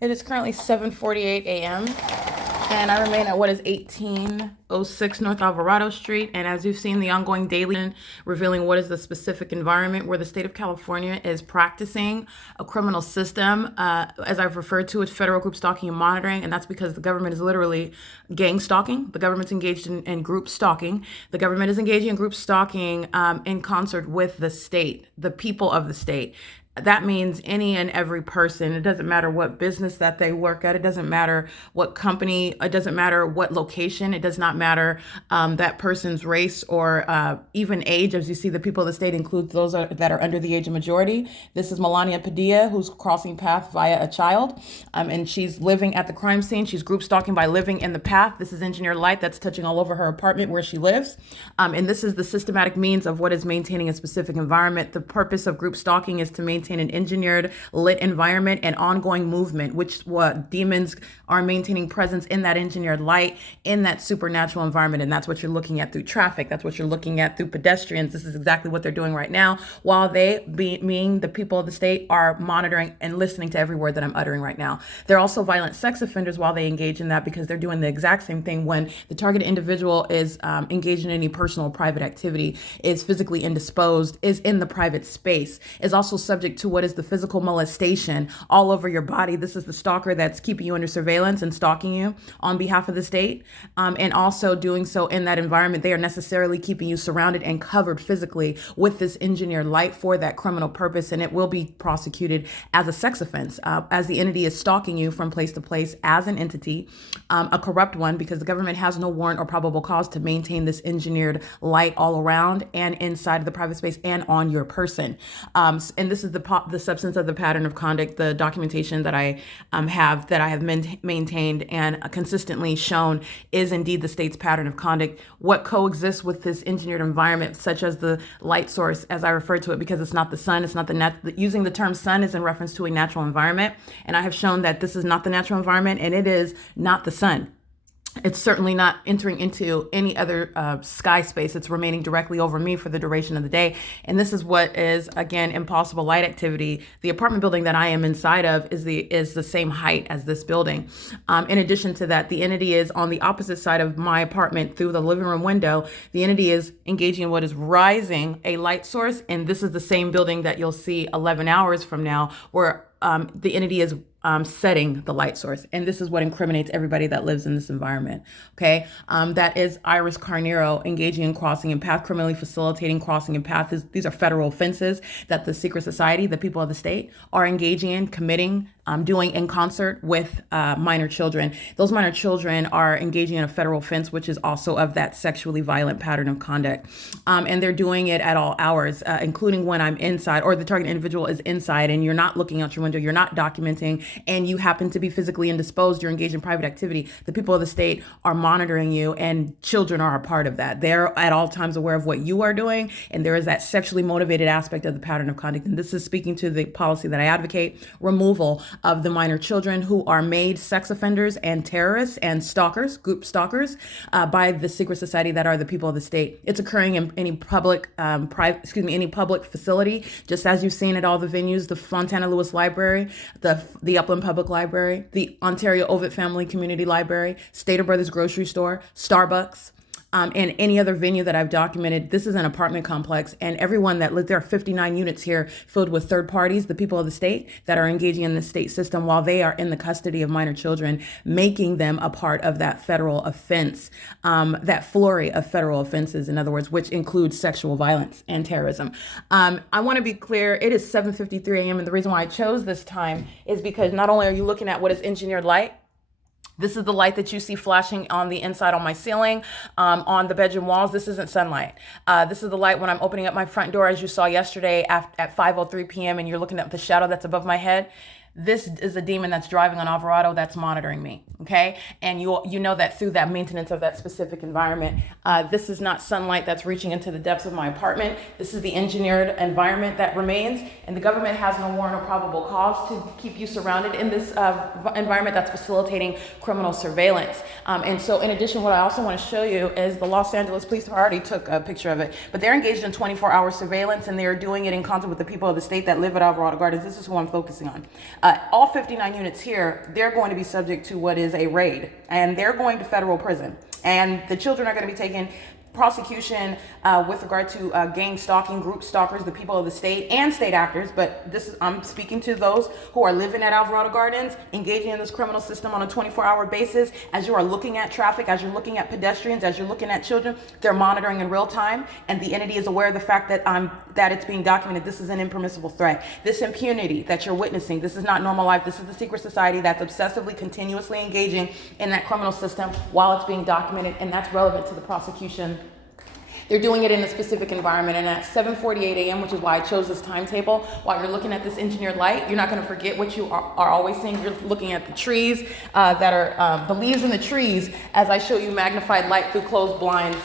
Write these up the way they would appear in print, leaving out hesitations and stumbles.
It is currently 7:48 a.m. and I remain at what is 1806 North Alvarado Street. And as you've seen, the ongoing daily revealing what is the specific environment where the state of California is practicing a criminal system, as I've referred to, it's federal group stalking and monitoring. And that's because the government is literally gang stalking. The government's engaged in group stalking. The government is engaging in group stalking in concert with the state, the people of the state. That means any and every person. It doesn't matter what business that they work at. It doesn't matter what company. It doesn't matter what location. It does not matter that person's race or even age. As you see, the people of the state includes those that are under the age of majority. This is Melania Padilla, who's crossing path via a child, and she's living at the crime scene. She's group stalking by living in the path. This is engineered light that's touching all over her apartment where she lives, and this is the systematic means of what is maintaining a specific environment. The purpose of group stalking is to maintain an engineered lit environment and ongoing movement, which what demons are maintaining presence in that engineered light, in that supernatural environment. And that's what you're looking at through traffic. That's what you're looking at through pedestrians. This is exactly what they're doing right now, while they, being the people of the state, are monitoring and listening to every word that I'm uttering right now. They're also violent sex offenders while they engage in that, because they're doing the exact same thing when the targeted individual is engaged in any personal or private activity, is physically indisposed, is in the private space, is also subject to what is the physical molestation all over your body. This is the stalker that's keeping you under surveillance and stalking you on behalf of the state, and also doing so in that environment. They are necessarily keeping you surrounded and covered physically with this engineered light for that criminal purpose, and it will be prosecuted as a sex offense, as the entity is stalking you from place to place as an entity, a corrupt one, because the government has no warrant or probable cause to maintain this engineered light all around and inside of the private space and on your person. And this is the substance of the pattern of conduct, the documentation that I have maintained and consistently shown is indeed the state's pattern of conduct. What coexists with this engineered environment, such as the light source, as I refer to it, because it's not the sun, it's not using the term sun is in reference to a natural environment. And I have shown that this is not the natural environment, and it is not the sun. It's certainly not entering into any other sky space. It's remaining directly over me for the duration of the day. And this is what is, again, impossible light activity. The apartment building that I am inside of is the same height as this building. In addition to that, the entity is on the opposite side of my apartment through the living room window. The entity is engaging in what is rising a light source. And this is the same building that you'll see 11 hours from now, where the entity is setting the light source. And this is what incriminates everybody that lives in this environment. Okay. That is Iris Carnero engaging in crossing and path, criminally facilitating crossing and path. These are federal offenses that the secret society, the people of the state, are engaging in, committing, doing in concert with minor children. Those minor children are engaging in a federal offense, which is also of that sexually violent pattern of conduct. And they're doing it at all hours, including when I'm inside, or the target individual is inside and you're not looking out your window, you're not documenting, and you happen to be physically indisposed, you're engaged in private activity. The people of the state are monitoring you, and children are a part of that. They're at all times aware of what you are doing, and there is that sexually motivated aspect of the pattern of conduct. And this is speaking to the policy that I advocate: removal of the minor children who are made sex offenders and terrorists and stalkers, group stalkers, by the secret society that are the people of the state. It's occurring in any public, any public facility, just as you've seen at all the venues: the Fontana Lewis Library, the Upland Public Library, the Ontario Ovitt Family Community Library, Stater Brothers Grocery Store, Starbucks, and any other venue that I've documented. This is an apartment complex, and everyone that lives there are 59 units here filled with third parties, the people of the state that are engaging in the state system while they are in the custody of minor children, making them a part of that federal offense, that flurry of federal offenses, in other words, which includes sexual violence and terrorism. I want to be clear, it is 7:53 a.m. and the reason why I chose this time is because not only are you looking at what is engineered light, this is the light that you see flashing on the inside on my ceiling, on the bedroom walls. This isn't sunlight. This is the light when I'm opening up my front door, as you saw yesterday at 5:03 p.m. and you're looking at the shadow that's above my head. This is a demon that's driving on Alvarado that's monitoring me, okay? And you know that through that maintenance of that specific environment. This is not sunlight that's reaching into the depths of my apartment. This is the engineered environment that remains, and the government has no warrant or probable cause to keep you surrounded in this environment that's facilitating criminal surveillance. And so in addition, what I also want to show you is the Los Angeles Police Department. I already took a picture of it, but they're engaged in 24-hour surveillance, and they're doing it in concert with the people of the state that live at Alvarado Gardens. This is who I'm focusing on. all 59 units here, they're going to be subject to what is a raid, and they're going to federal prison. And the children are going to be taken prosecution with regard to gang stalking, group stalkers, the people of the state, and state actors. But this is, I'm speaking to those who are living at Alvarado Gardens, engaging in this criminal system on a 24-hour basis. As you are looking at traffic, as you're looking at pedestrians, as you're looking at children, they're monitoring in real time, and the entity is aware of the fact that that it's being documented. This is an impermissible threat. This impunity that you're witnessing, this is not normal life. This is the secret society that's obsessively, continuously engaging in that criminal system while it's being documented, and that's relevant to the prosecution. They're doing it in a specific environment, and at 7:48 a.m., which is why I chose this timetable, while you're looking at this engineered light, you're not going to forget what you are always seeing. You're looking at the trees that are, the leaves in the trees, as I show you magnified light through closed blinds,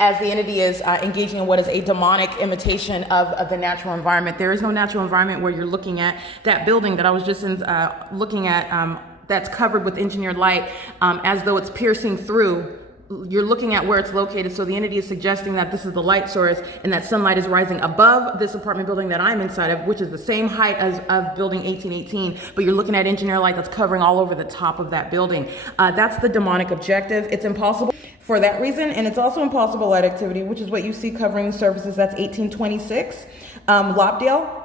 as the entity is engaging in what is a demonic imitation of the natural environment. There is no natural environment where you're looking at that building that I was just looking at that's covered with engineered light as though it's piercing through. You're looking at where it's located, so the entity is suggesting that this is the light source and that sunlight is rising above this apartment building that I'm inside of, which is the same height as of building 1818, but you're looking at engineer light that's covering all over the top of that building. That's the demonic objective. It's impossible for that reason, and it's also impossible light activity, which is what you see covering the surfaces. That's 1826. Lobdale,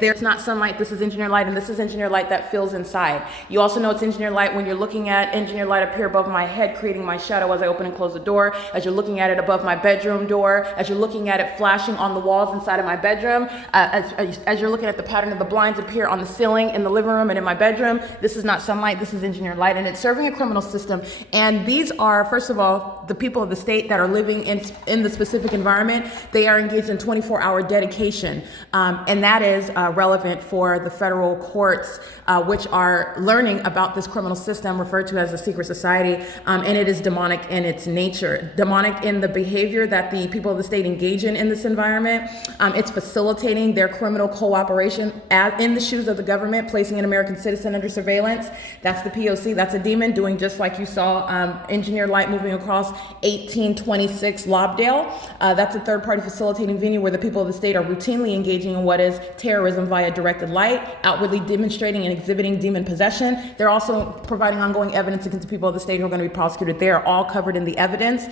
there's not sunlight, this is engineer light, and this is engineer light that fills inside. You also know it's engineer light when you're looking at engineer light up here above my head, creating my shadow as I open and close the door, as you're looking at it above my bedroom door, as you're looking at it flashing on the walls inside of my bedroom, as you're looking at the pattern of the blinds appear on the ceiling in the living room and in my bedroom. This is not sunlight, this is engineer light, and it's serving a criminal system. And these are, first of all, the people of the state that are living in the specific environment. They are engaged in 24-hour dedication. And that is relevant for the federal courts, which are learning about this criminal system referred to as the secret society, and it is demonic in its nature, demonic in the behavior that the people of the state engage in this environment. It's facilitating their criminal cooperation in the shoes of the government, placing an American citizen under surveillance. That's the P.O.C. That's a demon doing just like you saw engineer light moving across 1826 Lobdale. That's a third-party facilitating venue where the people of the state are routinely engaging in what is terrorism via directed light, outwardly demonstrating and exhibiting demon possession. They're also providing ongoing evidence against the people of the state who are going to be prosecuted. They are all covered in the evidence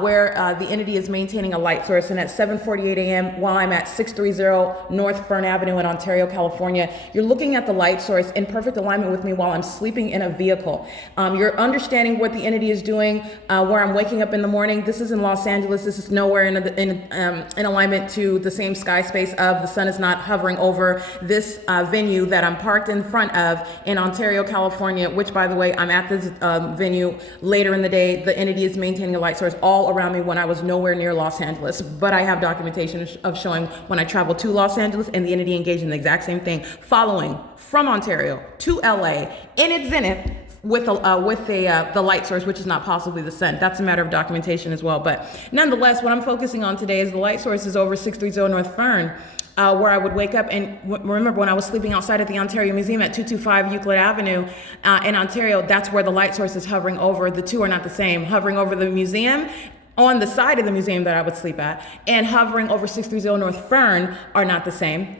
where the entity is maintaining a light source. And at 7:48 a.m., while I'm at 630 North Fern Avenue in Ontario, California, you're looking at the light source in perfect alignment with me while I'm sleeping in a vehicle. You're understanding what the entity is doing where I'm waking up in the morning. This is in Los Angeles. This is nowhere in alignment to the same sky space of the sun is not hovering over this venue that I'm parked in front of in Ontario, California, which, by the way, I'm at this venue later in the day. The entity is maintaining a light source all around me when I was nowhere near Los Angeles, but I have documentation of showing when I traveled to Los Angeles and the entity engaged in the exact same thing, following from Ontario to LA in its zenith with the light source, which is not possibly the sun. That's a matter of documentation as well. But nonetheless, what I'm focusing on today is the light source is over 630 North Fern, where I would wake up and remember when I was sleeping outside at the Ontario Museum at 225 Euclid Avenue in Ontario, that's where the light source is hovering over. The two are not the same. Hovering over the museum on the side of the museum that I would sleep at, and hovering over 630 North Fern are not the same.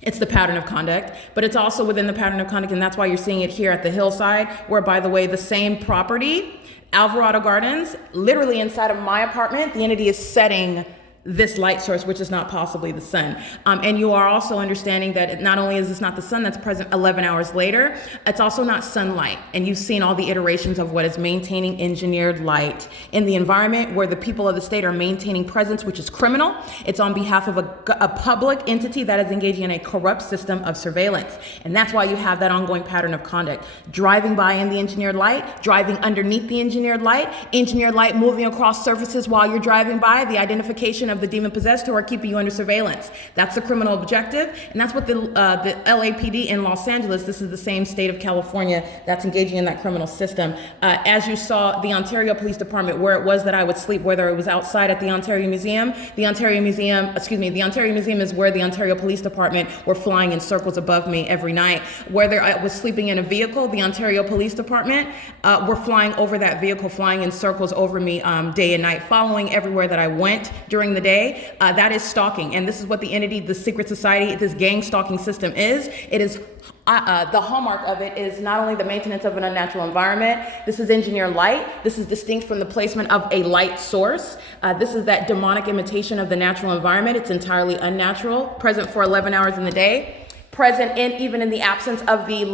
It's the pattern of conduct, but it's also within the pattern of conduct, and that's why you're seeing it here at the hillside, where, by the way, the same property, Alvarado Gardens, literally inside of my apartment, the entity is setting this light source, which is not possibly the sun. And you are also understanding that not only is this not the sun that's present 11 hours later, it's also not sunlight. And you've seen all the iterations of what is maintaining engineered light in the environment where the people of the state are maintaining presence, which is criminal. It's on behalf of a public entity that is engaging in a corrupt system of surveillance. And that's why you have that ongoing pattern of conduct. Driving by in the engineered light, driving underneath the engineered light moving across surfaces while you're driving by, the identification of the demon possessed who are keeping you under surveillance. That's the criminal objective, and that's what the LAPD in Los Angeles, this is the same state of California that's engaging in that criminal system. As you saw, the Ontario Police Department, where it was that I would sleep, whether it was outside at the Ontario Museum, the Ontario Museum is where the Ontario Police Department were flying in circles above me every night. Whether I was sleeping in a vehicle, the Ontario Police Department were flying over that vehicle, flying in circles over me day and night, following everywhere that I went during the day, that is stalking. And this is what the entity, the secret society, this gang stalking system is. It is the hallmark of it is not only the maintenance of an unnatural environment. This is engineered light. This is distinct from the placement of a light source. This is that demonic imitation of the natural environment. It's entirely unnatural, present for 11 hours in the day. Present even in the absence of the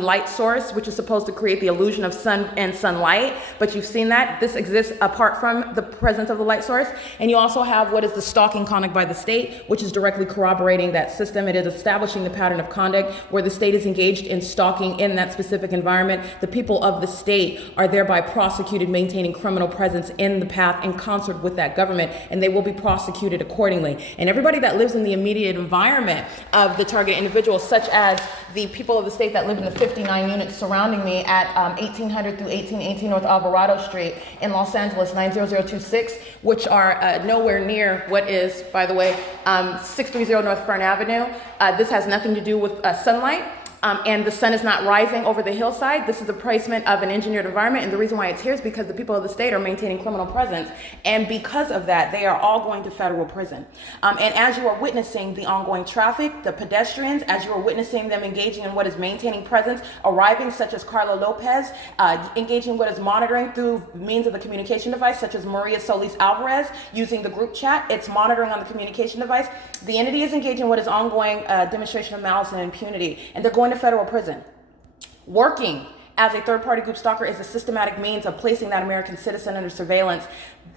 light source, which is supposed to create the illusion of sun and sunlight. But you've seen that this exists apart from the presence of the light source. And you also have what is the stalking conduct by the state, which is directly corroborating that system. It is establishing the pattern of conduct where the state is engaged in stalking in that specific environment. The people of the state are thereby prosecuted, maintaining criminal presence in the path in concert with that government, and they will be prosecuted accordingly. And everybody that lives in the immediate environment of the target individual, such as the people of the state that live in the 59 units surrounding me at 1800 through 1818 North Alvarado Street in Los Angeles, 90026, which are nowhere near what is, by the way, 630 North Fern Avenue. This has nothing to do with sunlight. And the sun is not rising over the hillside. This is the placement of an engineered environment. And the reason why it's here is because the people of the state are maintaining criminal presence. And because of that, they are all going to federal prison. And as you are witnessing the ongoing traffic, the pedestrians, as you are witnessing them engaging in what is maintaining presence, arriving, such as Carla Lopez, engaging in what is monitoring through means of the communication device, such as Maria Solis Alvarez, using the group chat, it's monitoring on the communication device. The entity is engaging in what is ongoing demonstration of malice and impunity. And they're going to federal prison. Working as a third-party group stalker is a systematic means of placing that American citizen under surveillance.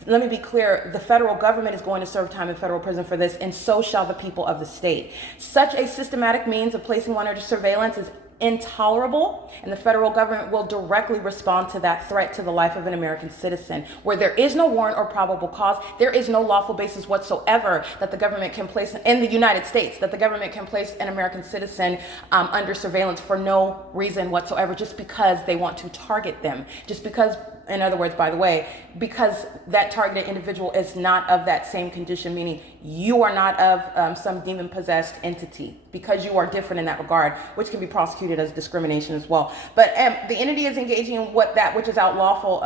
Let me be clear, the federal government is going to serve time in federal prison for this, and so shall the people of the state. Such a systematic means of placing one under surveillance is intolerable, and the federal government will directly respond to that threat to the life of an American citizen. Where there is no warrant or probable cause, there is no lawful basis whatsoever that the government can place in the United States, that the government can place an American citizen under surveillance for no reason whatsoever, just because they want to target them, just because, in other words, by the way, because that targeted individual is not of that same condition, meaning you are not of some demon-possessed entity, because you are different in that regard, which can be prosecuted as discrimination as well. But the entity is engaging in that which is unlawful,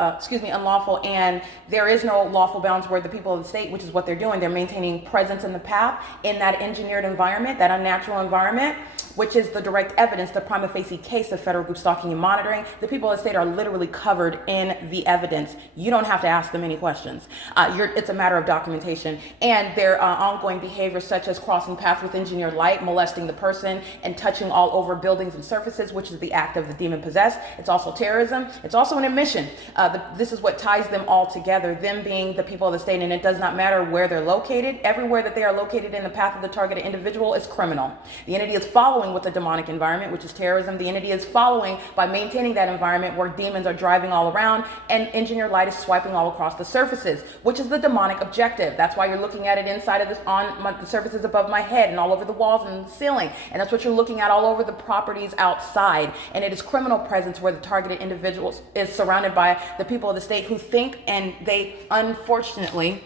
and there is no lawful bounds where the people of the state, which is what they're doing, they're maintaining presence in the path in that engineered environment, that unnatural environment, which is the direct evidence, the prima facie case of federal group stalking and monitoring. The people of the state are literally covered in the evidence. You don't have to ask them any questions. It's a matter of documentation. And their ongoing behavior, such as crossing paths with engineered light, molesting the person, and touching all over buildings and surfaces, which is the act of the demon-possessed. It's also terrorism. It's also an admission. This is what ties them all together, them being the people of the state, and it does not matter where they're located. Everywhere that they are located in the path of the targeted individual is criminal. The entity is following with a demonic environment, which is terrorism. The entity is following by maintaining that environment where demons are driving all around and engineered light is swiping all across the surfaces, which is the demonic objective. That's why you're looking at it inside of this, on the surfaces above my head and all over the walls and the ceiling. And that's what you're looking at all over the properties outside. And it is criminal presence where the targeted individuals is surrounded by the people of the state who think, and they unfortunately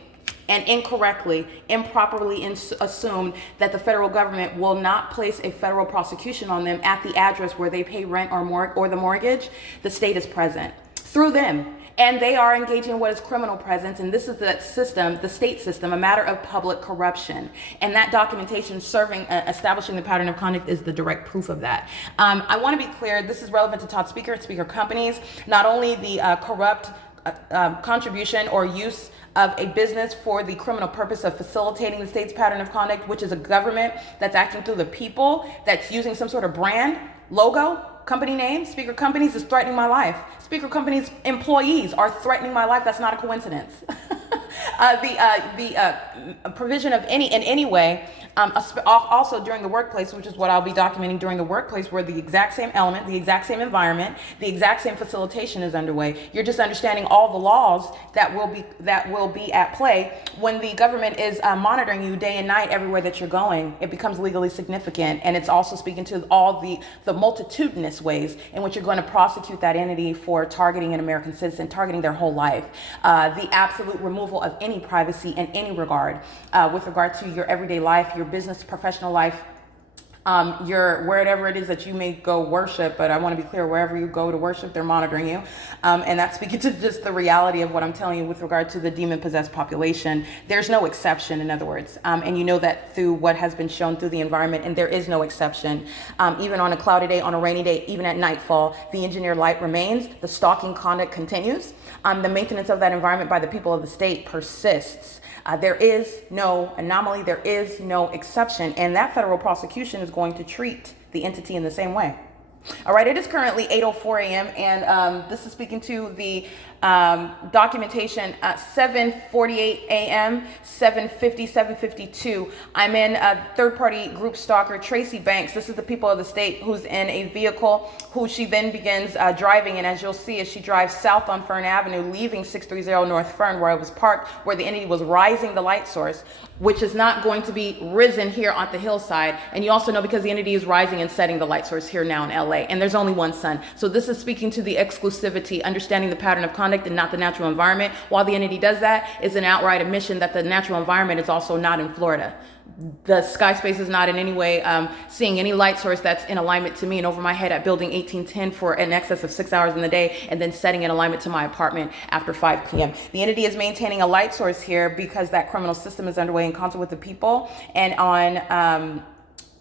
and incorrectly, improperly assumed that the federal government will not place a federal prosecution on them at the address where they pay rent or the mortgage. The state is present through them, and they are engaging in what is criminal presence. And this is that system, the state system, a matter of public corruption. And that documentation establishing the pattern of conduct is the direct proof of that. I want to be clear, this is relevant to Todd Speaker and Speaker companies, not only the corrupt contribution or use of a business for the criminal purpose of facilitating the state's pattern of conduct, which is a government that's acting through the people, that's using some sort of brand, logo, company name. Speaker Companies is threatening my life. Speaker Companies employees are threatening my life. That's not a coincidence. The provision of in any way, also during the workplace, which is what I'll be documenting during the workplace, where the exact same element, the exact same environment, the exact same facilitation is underway. You're just understanding all the laws that will be at play when the government is monitoring you day and night everywhere that you're going. It becomes legally significant, and it's also speaking to all the multitudinous ways in which you're going to prosecute that entity for targeting an American citizen, targeting their whole life. The absolute removal of any privacy in any regard, with regard to your everyday life, your business, professional life, wherever it is that you may go worship, but I want to be clear, wherever you go to worship, they're monitoring you. And that's speaking to just the reality of what I'm telling you with regard to the demon-possessed population. There's no exception, in other words. And you know that through what has been shown through the environment, and there is no exception. Even on a cloudy day, on a rainy day, even at nightfall, the engineered light remains, the stalking conduct continues. The maintenance of that environment by the people of the state persists. There is no anomaly, there is no exception, and that federal prosecution is going to treat the entity in the same way. All right, it is currently 8:04 a.m. and this is speaking to the documentation at 7:48 a.m., 7:50, 7:52. I'm in a third-party group stalker, Tracy Banks. This is the people of the state who's in a vehicle who she then begins driving. And as you'll see, as she drives south on Fern Avenue, leaving 630 North Fern, where it was parked, where the entity was rising the light source, which is not going to be risen here on the hillside. And you also know because the entity is rising and setting the light source here now in LA. And there's only one sun. So this is speaking to the exclusivity, understanding the pattern of conduct and not the natural environment. While the entity does that, is an outright admission that the natural environment is also not in Florida. The sky space is not in any way seeing any light source that's in alignment to me and over my head at building 1810 for an excess of 6 hours in the day, and then setting in alignment to my apartment after 5 p.m. The entity is maintaining a light source here because that criminal system is underway in concert with the people. And on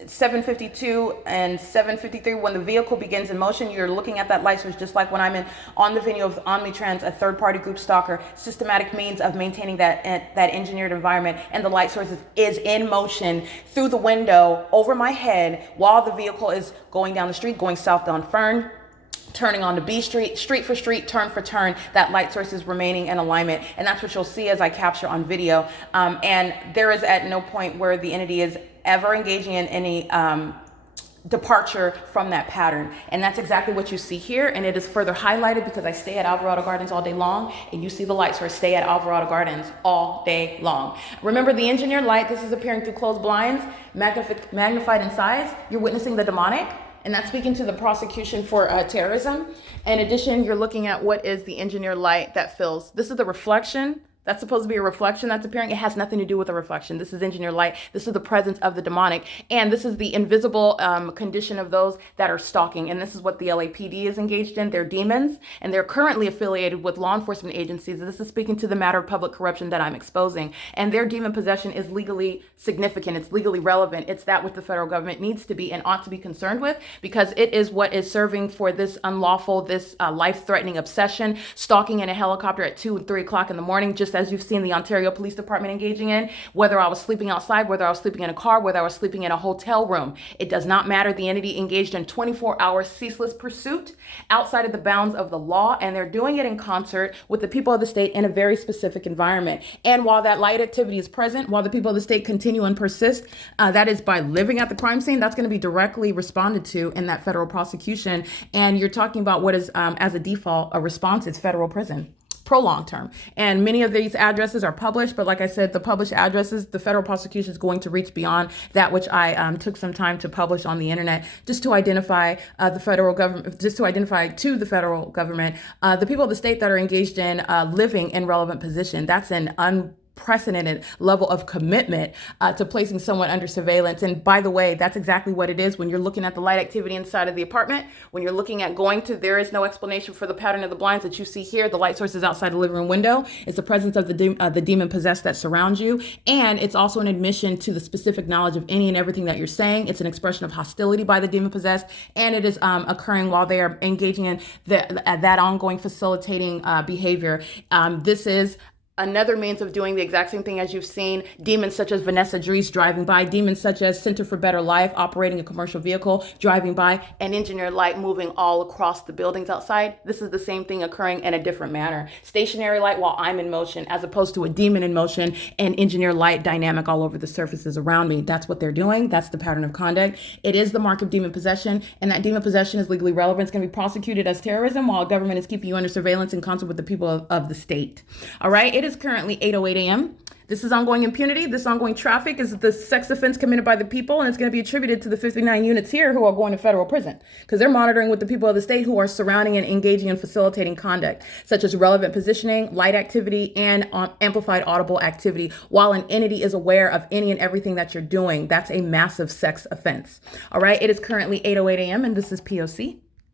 7:52 and 7:53, when the vehicle begins in motion, you're looking at that light source just like when I'm on the video of Omnitrans, a third-party group stalker, systematic means of maintaining that engineered environment, and the light source is in motion through the window over my head while the vehicle is going down the street, going south down Fern, turning onto B Street, street for street, turn for turn, that light source is remaining in alignment. And that's what you'll see as I capture on video. And there is at no point where the entity is ever engaging in any departure from that pattern. And that's exactly what you see here. And it is further highlighted because I stay at Alvarado Gardens all day long, and you see the light source stay at Alvarado Gardens all day long. Remember the engineered light, this is appearing through closed blinds, magnified in size. You're witnessing the demonic. And that's speaking to the prosecution for terrorism. In addition, you're looking at what is the engineered light that fills. This is the reflection. That's supposed to be a reflection that's appearing. It has nothing to do with a reflection. This is engineered light. This is the presence of the demonic. And this is the invisible condition of those that are stalking. And this is what the LAPD is engaged in. They're demons, and they're currently affiliated with law enforcement agencies. This is speaking to the matter of public corruption that I'm exposing. And their demon possession is legally significant. It's legally relevant. It's that which the federal government needs to be and ought to be concerned with, because it is what is serving for this unlawful, this life-threatening obsession, stalking in a helicopter at 2 and 3 o'clock in the morning, just as you've seen the Ontario Police Department engaging in, whether I was sleeping outside, whether I was sleeping in a car, whether I was sleeping in a hotel room. It does not matter. The entity engaged in 24-hour ceaseless pursuit outside of the bounds of the law, and they're doing it in concert with the people of the state in a very specific environment. And while that light activity is present, while the people of the state continue and persist, that is by living at the crime scene, that's going to be directly responded to in that federal prosecution. And you're talking about what is, as a default, a response is federal prison. Prolonged term. And many of these addresses are published, but like I said, the published addresses, the federal prosecution is going to reach beyond that which I took some time to publish on the internet, just to identify the federal government, just to identify to the federal government, the people of the state that are engaged in living in relevant position. That's an unprecedented level of commitment to placing someone under surveillance. And by the way, that's exactly what it is when you're looking at the light activity inside of the apartment. When you're looking at going to, there is no explanation for the pattern of the blinds that you see here. The light source is outside the living room window. It's the presence of the demon possessed that surrounds you. And it's also an admission to the specific knowledge of any and everything that you're saying. It's an expression of hostility by the demon possessed. And it is occurring while they are engaging in that ongoing facilitating behavior. This is another means of doing the exact same thing as you've seen demons such as Vanessa Dries driving by, demons such as Center for Better Life operating a commercial vehicle driving by, and engineered light moving all across the buildings outside. This is the same thing occurring in a different manner. Stationary light while I'm in motion, as opposed to a demon in motion and engineered light dynamic all over the surfaces around me. That's what they're doing. That's the pattern of conduct. It is the mark of demon possession, and that demon possession is legally relevant. It's going to be prosecuted as terrorism while government is keeping you under surveillance in concert with the people of the state. All right. It is currently 8:08 a.m. This is ongoing impunity. This ongoing traffic is the sex offense committed by the people, and it's going to be attributed to the 59 units here who are going to federal prison because they're monitoring with the people of the state who are surrounding and engaging in facilitating conduct, such as relevant positioning, light activity, and amplified audible activity, while an entity is aware of any and everything that you're doing. That's a massive sex offense. All right, it is currently 8:08 a.m., and this is POC.